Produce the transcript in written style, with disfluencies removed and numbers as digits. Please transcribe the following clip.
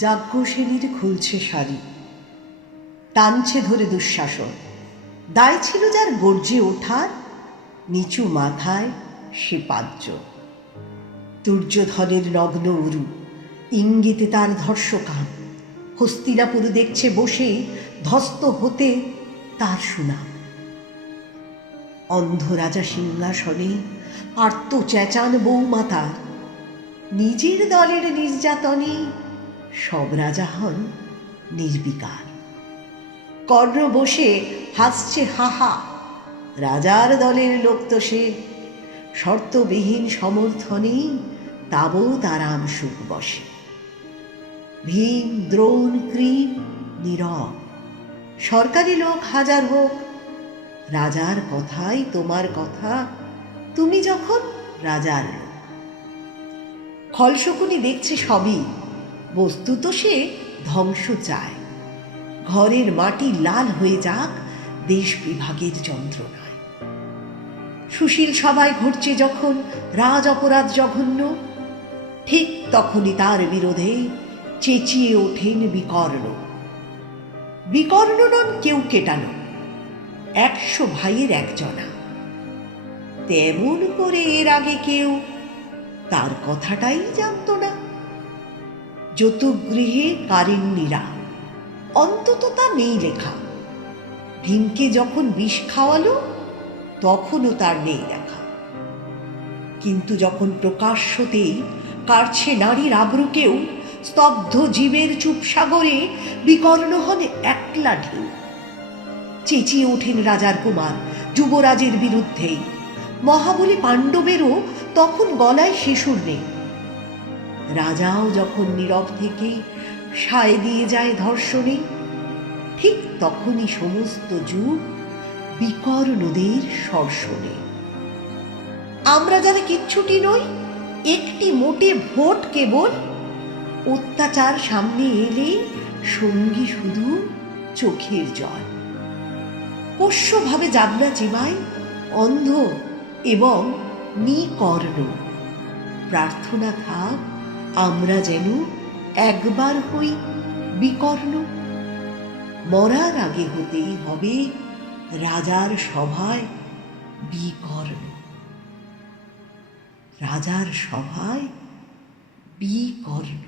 যাজ্ঞসেনীর খুলছে শাড়ি, টানছে ধরে দুঃশাসন। দায় ছিল যার গর্জে ওঠার, নিচু মাথায় সে পাজ্য। দুর্যোধনের নগ্ন উরু, ইঙ্গিতে তার ধর্ষকান। হস্তিনাপুর দেখছে বসে ধস্ত হতে তার সুনাম। অন্ধ রাজা সিংহাসনে আর্ত চেঁচান বৌমাতার। নিজের দলের নির্যাতনে সব রাজা হন নির্বিকার। কর্ণ বসে হাসছে হাহা, রাজার দলের লোক তো সে। শর্তবিহীন সমর্থনে তাবৎ আরাম সুখ বসে। ভীম, দ্রোণ, কৃপ নীরব, সরকারি লোক হাজার হোক। রাজার কথাই তোমার কথা, তুমি যখন রাজার লোক। খলশকুনি দেখছে সবই, বস্তুত সে ধ্বংস চায়। ঘরের মাটি লাল হয়ে যাক দেশ বিভাগের যন্ত্রণায়। সুশীল সভায় ঘটছে যখন রাজ অপরাধ জঘন্য, ঠিক তখনই তার বিরোধে চেঁচিয়ে ওঠেন বিকর্ণ। বিকর্ণ নন কেউ কেটানো, 100 ভাইয়ের একজনা। তেমন করে এর আগে কেউ তার কথাটাই জানত না। যতুগৃহে কারিন্নীরা, অন্তত তা নেই লেখা। ভীমকে যখন বিষ খাওয়ালো তখনও তার নেই লেখা। কিন্তু যখন প্রকাশ্যতেই কাটছে নারীর আবরুকেও, স্তব্ধ জীবের চুপ সাগরে বিকর্ণ হন একলা ঢেউ। চেঁচিয়ে ওঠেন রাজার কুমার যুবরাজের বিরুদ্ধেই। মহাবলী পাণ্ডবেরও তখন গলায় শিশুর নেই। রাজাও যখন নীরব থেকে সায় দিয়ে যায় ধর্ষণে, ঠিক তখনই সমস্ত যুগ বিকর্ণদের সর্ষণে। আমরা যারা কিচ্ছুটি নই, একটি মোটে ভোট কেবল, অত্যাচার সামনে এলে সঙ্গী শুধু চোখের জল। পোষ্যভাবে যাবনা চিবাই অন্ধ এবং নিকর্ণ। প্রার্থনা থাক আমরা যেন একবার হই বিকর্ণ। মরার আগে হতেই হবে রাজার সভায় বিকর্ণ। রাজার সভায় বিকর্ণ।